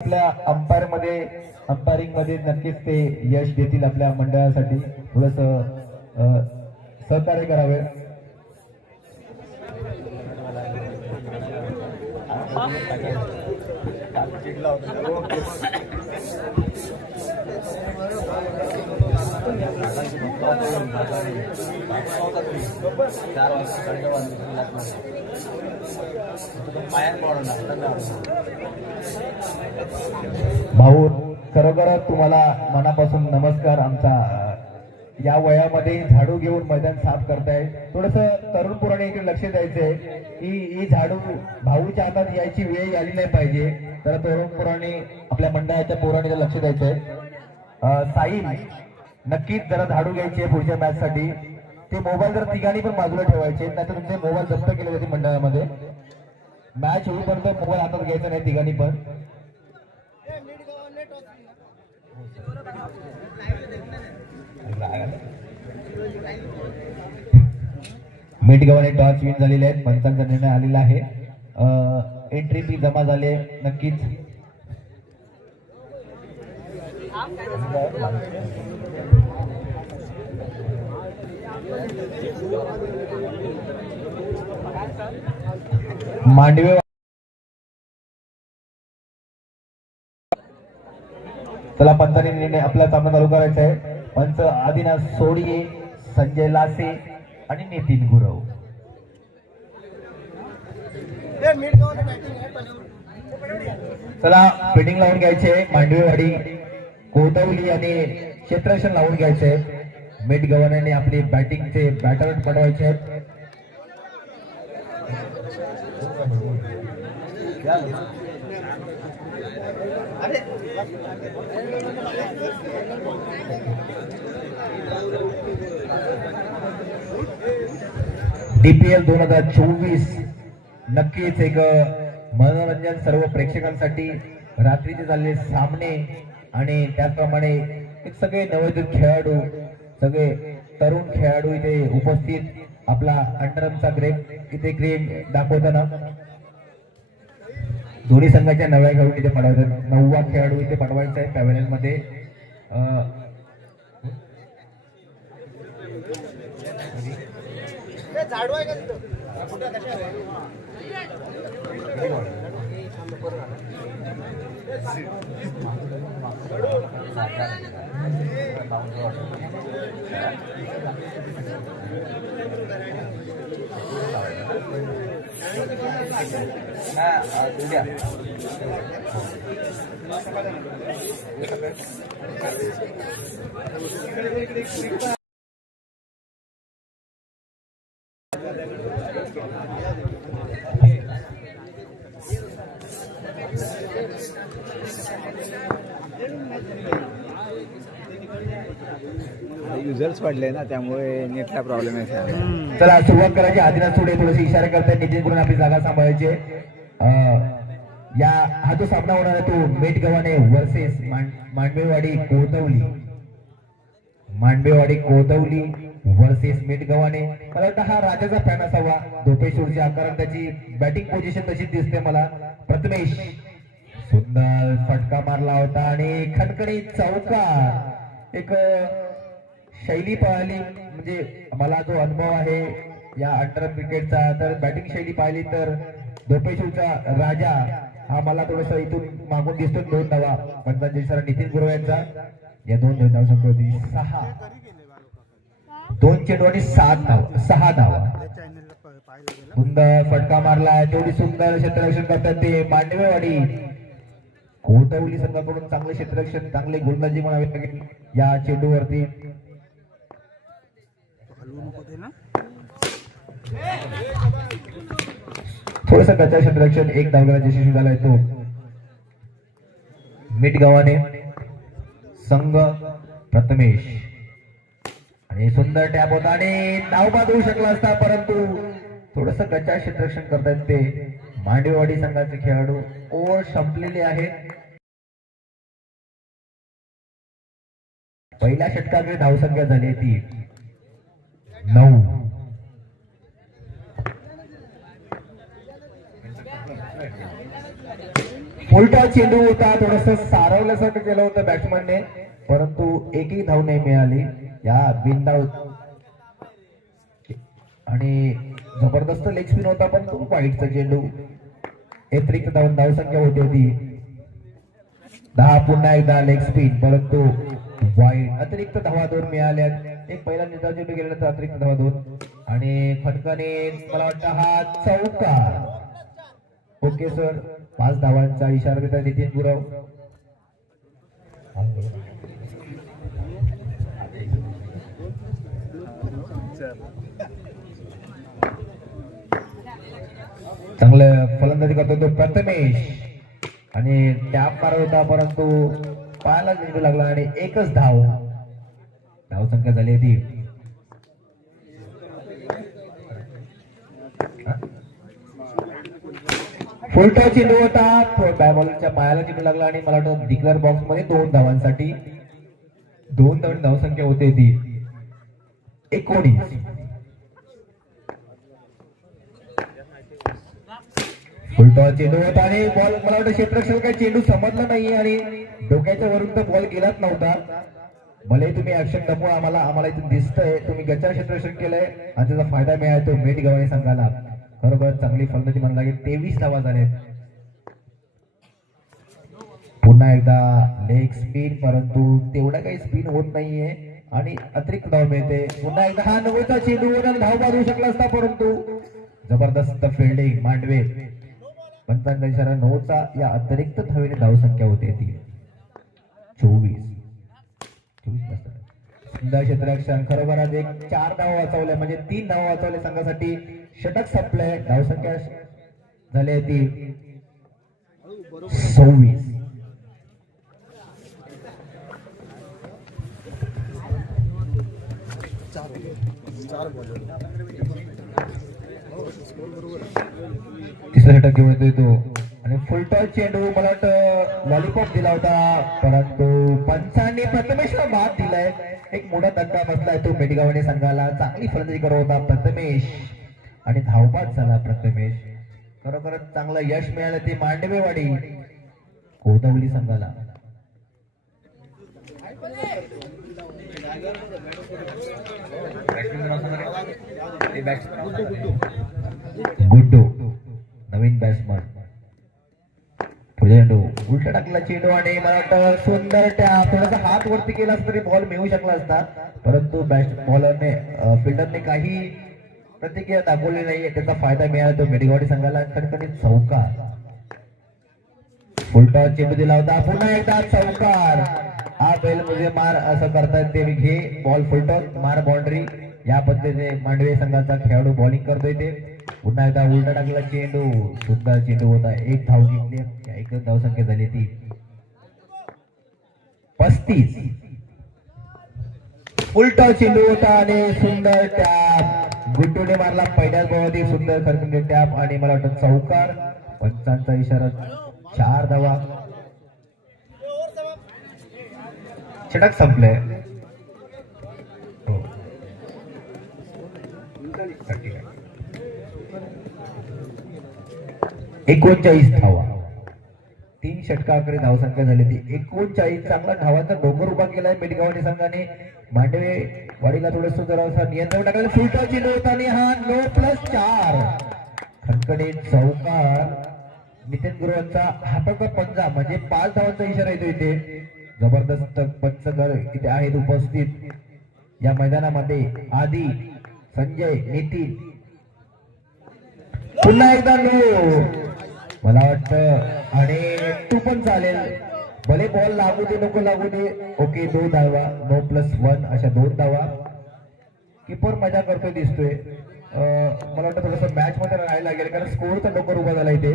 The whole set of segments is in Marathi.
आपल्या अंपायरमध्ये अंपायरिंगमध्ये नक्कीच ते यश देतील आपल्या मंडळासाठी. थोडस सहकार्य करावे. भाऊ खरोखरच तुम्हाला मनापासून नमस्कार. आमचा या वयामध्ये झाडू घेऊन मैदान साफ करताय. थोडस तरुण पुराणे इकडे लक्ष द्यायचंय की ही झाडू भाऊच्या हातात यायची वेळ आली नाही पाहिजे. तर तरुण पुराणे आपल्या मंडळाच्या पुराणीला लक्ष द्यायचंय. अं, साई नक्कीच जरा झाडू घ्यायचे पुढच्या मॅच साठी. ते मोबाईल जर तिघांनी पण बाजूला ठेवायचे नाही तर तुमचे मोबाईल जप्त केले जाते मंडळामध्ये. मॅच होईपर्यंत मोबाईल हातात घ्यायचा नाही तिघांनी पण. मीठ गव्हाने टॉस विन झालेले आहेत. पंचांचा निर्णय आलेला आहे. एंट्री फी जमा झाले नक्कीच. मांडवे चला पंचांनी निर्णय आपला सामना चालू करायचा आहे. पंच आदिनाथ सोडिये संजय लासे आणि नितीन गुरव. चला फिटिंग लावून घ्यायचे मांडवेवाडी कोटवली आणि क्षेत्रक्षण लावून घ्यायचे मिड गव्हर्नरने आपली बॅटिंगचे बॅटर पटवायचे आहेत. डीपीएल दोन हजार चोवीस नक्कीच एक मनोरंजन सर्व प्रेक्षकांसाठी रात्रीचे झालेले सामने आणि त्याचप्रमाणे सगळे नवोदित खेळाडू सगळे तरुण खेळाडू इथे उपस्थित. आपला अंडरमचा ग्रेप इथे ग्रेम दाखवताना. दोन्ही संघाच्या नव्या खेळाडू इथे पडवायचा नववा खेळाडू इथे पडवायचा आहे Nah, itu dia. युजर्स पडले ना त्यामुळे नेटला प्रॉब्लेम आहे चला सुरुवात करायची आदिनाथ सोडे थोडेसे इशारा करताय नितीन करून आपली जागा सांभाळायची. या हा जो सामना होणार आहे तो मेट गव्हाणे वर्सेस मांडवेवाडी कोतवली. मांडवेवाडी कोतवली वर्सेस मेट गव्हाणे मला वाटतं हा राजाचा फॅन असावा. धोपेश्वरच्या कारण त्याची बॅटिंग पोझिशन तशीच दिसते मला. प्रथमेश. सुंदर फटका मारला होता आणि खणखणीत चौका एक शैली पाहिली म्हणजे मला जो अनुभव आहे. या अंडर क्रिकेटचा तर बॅटिंग शैली पाहिली तर धोपेशूचा राजा हा मला थोडस इथून मागून दिसतो दोन धावा पंचांचे सर नितीन गुरव यांचा. या दोन दोन धाव संख्या होती. सहा. दोन चेंडू आणि सात धाव सहा धावा सुंदर फटका मारलाय तेवढी सुंदर क्षेत्ररक्षण करतात ते मांडवेवाडी. कोटवली संघाकडून चांगले क्षेत्ररक्षण चांगले गोलंदाजी म्हणावी लागेल या चेंडूवरती. थोडस कच्चा क्षेत्ररक्षण एक धावगेला यशस्वी झालाय तो. मीठ गावाने संघ प्रथमेश. आणि सुंदर टॅप होता आणि नाव देऊ शकला असता परंतु थोडस कच्चा क्षेत्ररक्षण करतायत ते. मांडेवाडी संघाचे खेळाडू ओव्हर संपलेले आहेत. पहिल्या षटकाकडे धावसंख्या झाली ती. नऊ. उलटा चेंडू होता थोडस सारवल्यासारखं केलं होतं बॅट्समॅनने परंतु एकही धाव नाही मिळाली. या बिनधाव. आणि जबरदस्त लेग स्पिन होता पण खूप वाईटचा चेंडू. अतिरिक्त धाव धाव संख्या होती होती. दहा पुन्हा एकदा लेग स्पिन परंतु वाईट. अतिरिक्त धावा दोन मिळाल्या एक पहिला निर्धार चेंडू गेल्यानंतर अतिरिक्त धावा दोन आणि फटकाने मला वाटतं हा चौकार ओके सर. पाच धावांचा इशारा देता नितीन गुरव चांगलं फलंदाजी करतो तो प्रथमेश. आणि टॅप मारत होता परंतु पायाला चेंडू लागला आणि एकच धाव. धाव संख्या झाली होती फुलटॉ चेंडू होता बॅबॉलच्या पायाला चेंडू लागला आणि मला वाटतं डिक्लर बॉक्समध्ये दोन धावांसाठी दोन धाव धावसंख्या होते ती. एकोणीस. फुलटॉ चेंडू होता आणि बॉल मला वाटतं क्षेत्ररक्षण काही चेंडू समजला नाही आणि डोक्याच्या वरून तर बॉल गेलाच नव्हता. भले तुम्ही ऍक्शन दाखवून आम्हाला आम्हाला इथे दिसतंय. तुम्ही गच्चा क्षेत्ररक्षण केलंय आणि त्याचा फायदा मिळायचो मेट गव्हाणे संघाला. बरोबर चांगली फलंदाजी म्हणायला लागेल. तेवीस धावा झालेत पुन्हा एकदा लेग स्पिन परंतु तेवढा काही स्पिन होत नाहीये. आणि अतिरिक्त धाव मिळते. पुन्हा एकदा हा नवचा चेंडू धाव मारू शकला असता परंतु जबरदस्त फिल्डिंग मांडवे. पंचांचा इशारा नऊचा या अतिरिक्त धावेने धाव संख्या होते ती. चोवीस. क्षेत्ररक्षण खरोखर आज एक चार धाव वाचवल्या म्हणजे तीन धाव वाचवले संघासाठी. षटक संपलंय. धावसंख्या झाली आहे ती सव्वीस. तिसरा षटक घेऊन येतोय तो. आणि फुलटॉल चेंडू मला वाटतं लॉलीपॉप दिला होता. परंतु पंचांनी प्रथमेशला बाद दिलाय. एक मोठा धक्का बसलाय तो मेडगावणे संघाला. चांगली फलंदाजी करत होता प्रथमेश. आणि धावबाद झाला प्रथमेश. खरोखरच चांगलं यश मिळालं ते मांडवेवाडी. कोदवली संघाला. गुड्डू. नवीन बॅट्समन चेंडू उलट टाकला चेंडू आणि मला वाटतं सुंदर त्या थोडासा हात वरती केला असता तरी बॉल मिळू शकला असता. परंतु बॅट बॉलरने फिल्डरने काही प्रतिक्रिया दाखवली नाही त्याचा फायदा मिळाला तो मेडगावडी संघाला. खडखडीत चौकार उलटा चेंडू दिला होता पुन्हा एकदा चौकार हा बैल मुझे मार असं करतायत ते. घे. बॉल फुलटॉस मार बाउंड्री या पद्धतीने मांडवे संघाचा खेळाडू बॉलिंग करतोय ते. पुन्हा एकदा उलटा टाकला चेंडू. सुंदर चेंडू होता. एक धाव घेतली एक धाव संख्या झाली ती पस्तीस. उलटा चेंडू होता आणि सुंदर टॅप गुड्डूने मारला. पहिल्याच बॉलमध्ये सुंदर खरखंडी टॅप आणि मला वाटतं चौकार. पंचांचा इशारा चार धावा. छटक संपले. हो. एकोणचाळीस धावा. तीन षटकाकडे धावसंख्या झाली ती एकोणचाळीस चांगला धावांचा डोंगर उभा केलाय मेडगावणी संघाने. मांडवे वाडीला थोडस जरा नियंत्रण टाकलं. फुलटाची नोट आणि हा नो प्लस चार. खणखणे चौकार. नितीन गुरुवांचा हाताचा पंजा म्हणजे पाच धावांचा इशारा येतो इथे. जबरदस्त पंचकर इथे आहेत उपस्थित. या मैदानामध्ये आदी संजय नितीन पुन्हा एकदा नो मला वाटतं आणि तू पण चालेल. भले बॉल लागू दे नको लागू दे. ओके दोन धावा. नो प्लस वन अशा दोन धावा. किपर मजा करतोय दिसतोय. मला वाटतं थोडस मॅच मध्ये राहायला लागेल कारण स्कोर तर लवकर उभा झाला इथे.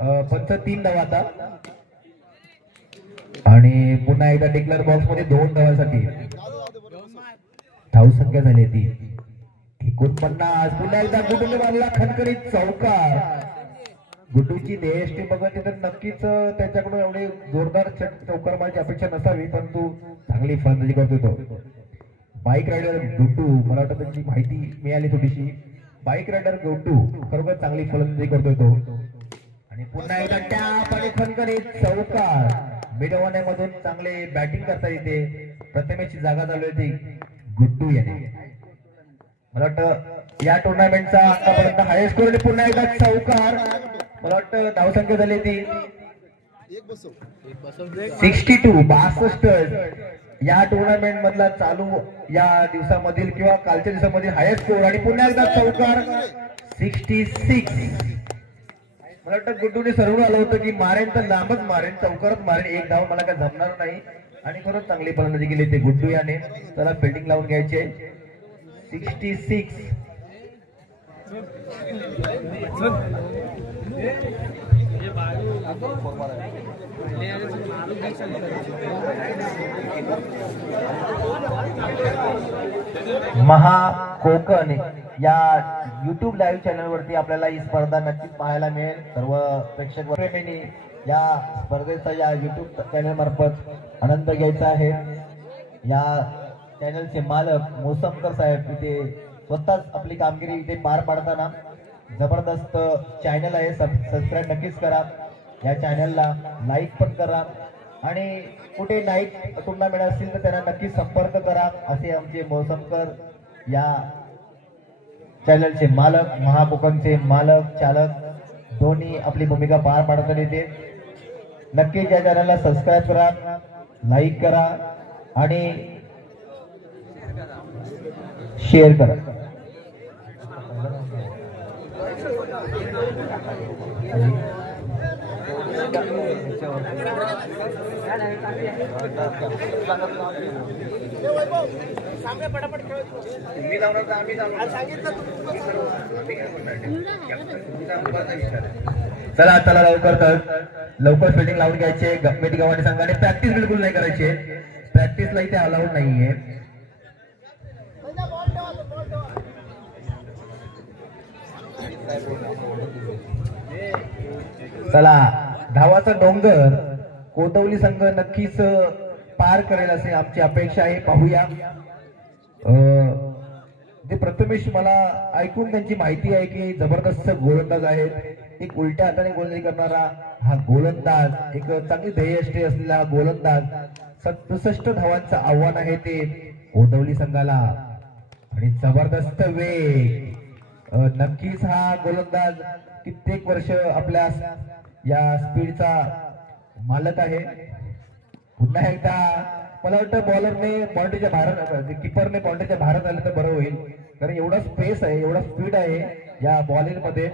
अं, पंच तीन धावा आता. आणि पुन्हा एकदा डिक्लेअर बॉक्समध्ये दोन धावांसाठी. धाव संख्या झाली ती. एकोणपन्नास पुन्हा एकदा गुडूने मारला खनकरी चौकार. गुड्डूची देहष्टी बघत तर नक्कीच त्याच्याकडून एवढे जोरदार चौकार मारायची अपेक्षा नसावी परंतु चांगली फलंदाजी करतो तो. बाईक रायडर गुड्डू मला वाटतं त्यांची माहिती मिळाली थोडीशी. बाईक रायडर गुड्डू खरोखर चांगली फलंदाजी करतोय तो. आणि पुन्हा एकदा टॅप आणि खनकरी चौकार. मिडवण्यामधून चांगले बॅटिंग करता येते प्रथमेची जागा चालू आहे ती गुड्डू याने. मला वाटतं या टुर्नामेंटचा आतापर्यंत हायस्ट स्कोर पुन्हा एकदा चौकार. मला वाटतं धावसंख्या झाली ती. सिक्स्टी टू बासष्ट. या टुर्नामेंट मधला चालू या दिवसामधील किंवा कालच्या दिवसामधील हायस्ट स्कोर आणि पुन्हा एकदा चौकार. सिक्स्टी सिक्स मला वाटतं गुड्डूने सरवून आलं होतं की मारेन तर लांबच मारेन चौकारच मारेन. एक धाव मला काय जमणार नाही. आणि खरंच चांगली फलंदाजी केली ते गुड्डू याने. त्याला फिल्डिंग लावून घ्यायचे सिक्स्टी सिक्स. महा कोकण या युट्यूब लाईव्ह चॅनल वरती आपल्याला ही स्पर्धा नक्कीच पाहायला मिळेल. सर्व प्रेक्षक प्रेमींनी या स्पर्धेचा या युट्यूब चॅनल मार्फत आनंद घ्यायचा आहे. या चॅनलचे मालक मोसमकर साहेब इथे स्वतःच आपली कामगिरी इथे पार पाडताना जबरदस्त चॅनल आहे. सब सबस्क्राईब नक्कीच करा. या चॅनलला लाईक पण करा. आणि कुठे नाईक टुर्नामेंट असतील तर त्यांना नक्की संपर्क करा. असे आमचे मोसमकर या चॅनलचे मालक महाकोकणचे मालक चालक दोन्ही आपली भूमिका पार पाडतात येते नक्कीच या चॅनलला सबस्क्राईब करा लाईक करा. आणि शेअर करा. चला चला लवकर तर. लवकर फिल्डिंग लावून घ्यायचे. गप्पेट गावाने संघाने प्रॅक्टिस बिलकुल नाही करायची. प्रॅक्टिसला इथे अलाउड नाहीये. चला धावाचा डोंगर कोतवली संघ नक्कीच पार करेल असे आमची अपेक्षा आहे. पाहूया. ते प्रथमेश मला ऐकून त्यांची माहिती आहे की जबरदस्त गोलंदाज आहेत. एक उलट्या हाताने गोलंदाजी करणारा हा गोलंदाज एक चांगली ध्येयष्टी असलेला हा गोलंदाज सदुसष्ट धावांचं आव्हान आहे ते कोदवली संघाला. आणि जबरदस्त वेग. नक्कीच हा गोलंदाज कित्येक वर्ष आपल्या या स्पीडचा मालक आहे. पुन्हा एकदा मला वाटतं बॉलरने पॉइंटच्या भारत किपरने पॉइंटच्या भारत आलं तर बरं होईल. कारण एवढा स्पेस आहे एवढा स्पीड आहे या बॉलिंगमध्ये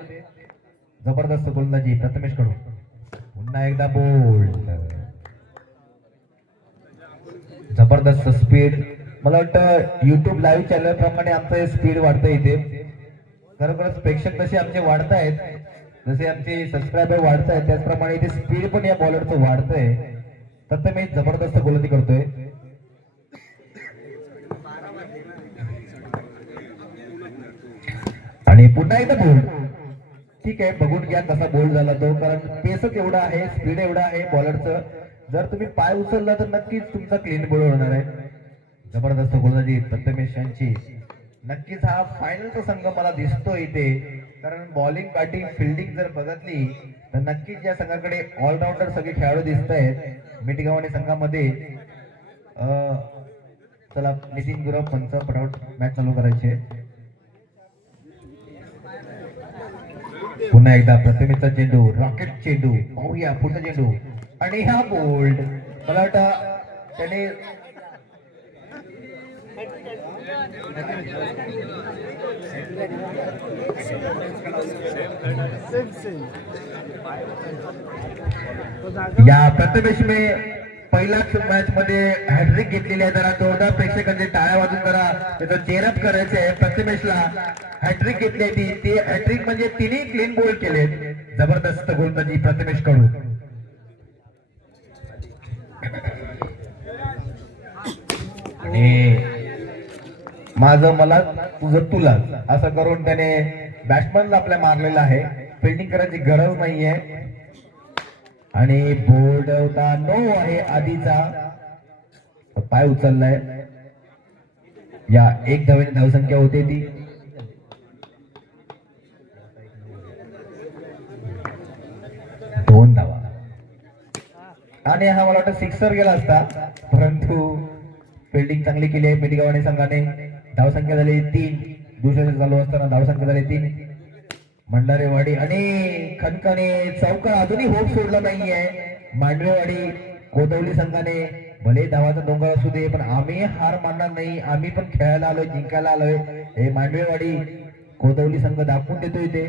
जबरदस्त गोलंदाजी प्रथमेशकडून पुन्हा एकदा बोल्ड जबरदस्त स्पीड मला वाटतं युट्यूब लाईव्ह चॅनल प्रमाणे आमचं स्पीड वाढतं इथे. खरोखरच प्रेक्षक जसे आमचे वाढत आहेत जसे आमचे सबस्क्रायबर वाढत आहेत त्याचप्रमाणे इथे स्पीड पण या बॉलरचं वाढतंय. तर मी जबरदस्त गोलंदी करतोय. आणि पुन्हा एकदा बोल. ठीक आहे बघून घ्या कसा बोल झाला तो कारण पेसच एवढा आहे स्पीड एवढा आहे बॉलरचं जर तुम्ही पाय उचलला तर नक्कीच तुमचा क्लीन बोल होणार आहे. जबरदस्त गोलंदाजी प्रथमेश यांची नक्कीच हा फायनलचा संघ मला दिसतो इथे. कारण बॉलिंग बॅटिंग फिल्डिंग जर बघितली तर नक्कीच या संघाकडे ऑलराऊंडर सगळे खेळाडू दिसत आहेत मिटगावणे संघामध्ये चला नितीन गुरव पंच पटावट मॅच चालू करायची. पुन्हा एकदा प्रतिमेचा चेंडू रॉकेट चेंडू पाहूया पुढचा चेंडू. आणि हा बोल्ड मला वाटतं त्याने या प्रथमेशने पहिल्याच मॅच मध्ये हॅट्रिक घेतलेली आहे. जरा जोरदार प्रेक्षकांचे टाळ्या वाजून जरा त्याचा चेअरअप करायचं आहे. प्रथमेशला हॅट्रिक घेतली आहे ती. ते हॅट्रिक म्हणजे तिन्ही क्लीन गोल केलेत जबरदस्त गोलंदाजी प्रथमेशकडून. आणि माझं मला तुझं तुला असं करून त्याने बॅट्समनला आपल्या मारलेलं आहे. फिल्डिंग करायची गरज नाहीये. आणि बोर्ड होता नो आहे आधीचा. पाय उचललाय. या एक धावेने धावसंख्या होते ती. आणि हा मला वाटतं सिक्सर गेला असता. परंतु फिल्डिंग चांगली केली आहे मेडगावाने संघाने. धावसंख्या झाली तीन. दुसऱ्या चालू असताना धावसंख्या झाली तीन. मंडारेवाडी आणि खनखने चौका. अजूनही होप सोडला नाहीये. मांडवेवाडी कोदवली संघाने भले धावाचा डोंगर असू दे पण आम्ही हार मानणार नाही. आम्ही पण खेळायला आलोय जिंकायला आलोय. हे मांडवेवाडी कोदवली संघ दाखवून देतो इथे.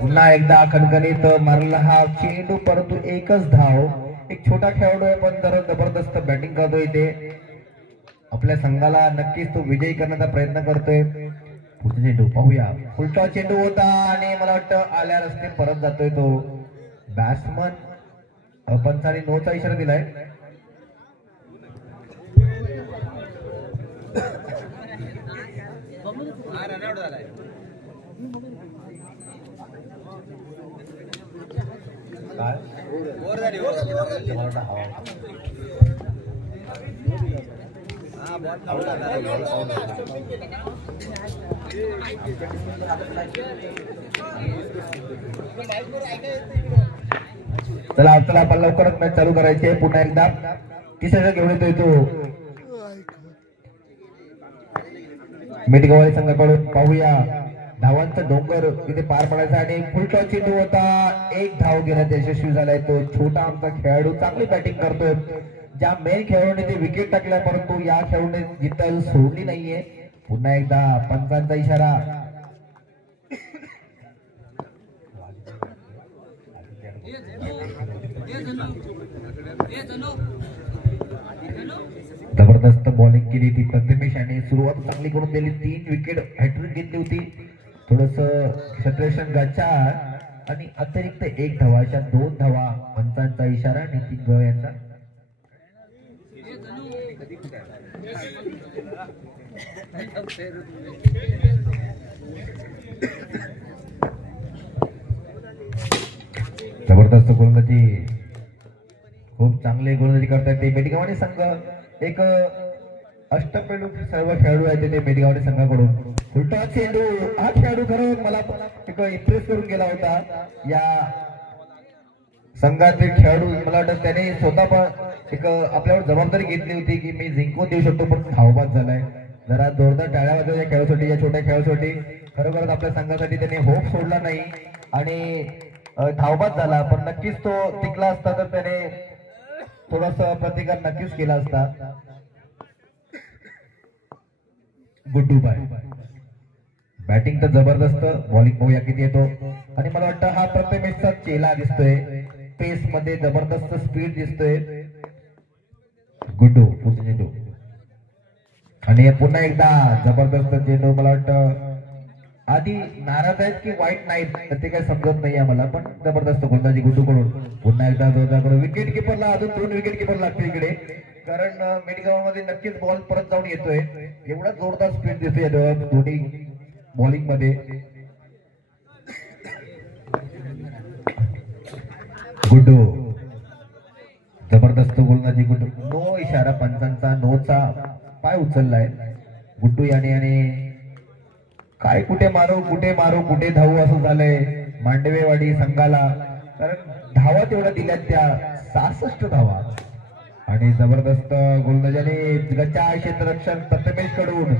पुन्हा एकदा खणखणीत मारला हा चेंडू परंतु एकच धाव. एक छोटा खेळाडू आहे पण जरा जबरदस्त बॅटिंग करतो इथे. आपल्या संघाला नक्कीच तो विजयी करण्याचा प्रयत्न करतोय. पुढचा चेंडू पाहूया. उलटा चेंडू होता आणि मला वाटतं आल्या रस्ते परत जातोय तो. बॅट्समन पंचाने नोचा इशारा दिलाय. काय? चला चला आपण लवकरच मॅच चालू करायची आहे. पुन्हा एकदा. तिसऱ्या घेऊन येतोय तो. मिठगवाडी संघाकडून पाहूया. धावांचा डोंगर तिथे पार पडायचा आणि फुलटॉ चेंडू होता. एक धाव घेण्यात यशस्वी झालाय तो. छोटा आमचा खेळाडू चांगली बॅटिंग करतोय. ज्या मेन खेळाडूने ते विकेट टाकलाय परंतु या खेळाडूने जिंकायला सोडली नाहीये पुन्हा एकदा पंचांचा इशारा. जबरदस्त बॉलिंग केली ती प्रथमेश आणि सुरुवात चांगली करून दिली. तीन विकेट हॅट्रिक घेतली होती. थोडस सटरेशन गचा आणि अतिरिक्त एक धावा अशा दोन धावा पंचांचा इशारा नितीन गोळ यांचा. जबरदस्त गोलंदाजी. खूप चांगले गोलंदाजी करतात ते मेडगावणे संघ. एक अष्टपैलू सर्व खेळाडू आहेत ते मेडगावणे संघाकडून. उलटा चेंडू हा खेळाडू खरं मला एक इम्प्रेस करून गेला होता. या संघाचे खेळाडू मला वाटतं त्याने स्वतः पण एक आपल्यावर जबाबदारी घेतली होती की मी जिंकून देऊ शकतो पण धावबाद झालाय. जरा जोरदार टाळ्या वाजवल्या या खेळासाठी या छोट्या खेळासाठी. खरोखरच आपल्या संघासाठी त्याने होप सोडला नाही आणि धावबाद झाला पण नक्कीच तो टिकला असता तर त्याने थोडस प्रतिकार नक्कीच केला असता. गुड्डू बाय. बॅटिंग तर जबरदस्त बॉलिंग पाहूया किती येतो. आणि मला वाटतं हा प्रथमेशचा चेला दिसतोय. पेस मध्ये जबरदस्त स्पीड दिसतोय. गुड्डू पुढचा चेंडू आणि पुन्हा एकदा जबरदस्त चेंडू मला वाटतं. आधी नाराज आहेत की वाईट नाहीत ते काही समजत नाही आम्हाला पण जबरदस्त गोलंदाजी गुड्डू कडून पुन्हा एकदा जोरदार विकेट किपरला अजून दोन विकेट किपर लागते इकडे. कारण मेडगावमध्ये नक्कीच बॉल परत जाऊन येतोय. एवढा जोरदार स्पीड दिसतोय या दोन्ही बॉलिंगमध्ये गुड्डू. जबरदस्त गोलंदाजी गुड्डू. नो इशारा पंचांचा नोचा पाय उचललाय. गुड्डू याने याने. काय कुठे मारू कुठे मारू कुठे धावू असं झालंय मांडवेवाडी संघाला. कारण धावा तेवढ्या दिल्यात त्या सहासष्ट धावा. आणि जबरदस्त गोलंदाजाने गच्चा क्षेत्ररक्षण प्रथमेशकडून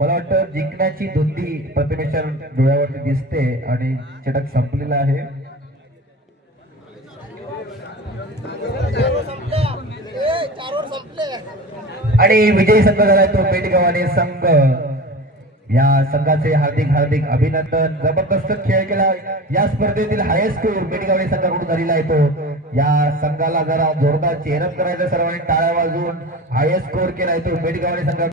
मला वाटतं जिंकण्याची धुंदी प्रतिमेच्या डोळ्यावरती दिसते आणि चटक संपलेला आहे. आणि विजयी संघ झाला तो पेटगावाने संघ. या संघाचे हार्दिक हार्दिक अभिनंदन. जबरदस्त खेळ केला. या स्पर्धेतील हायेस्ट स्कोर पेटगावणे संघाकडून झालेला आहे तो? या संघाला जरा जोरदार चेहरप करायचा सर्वांनी टाळ्या वाजवून. हायेस्ट स्कोर आहे तो पेटगावणे संघाकडून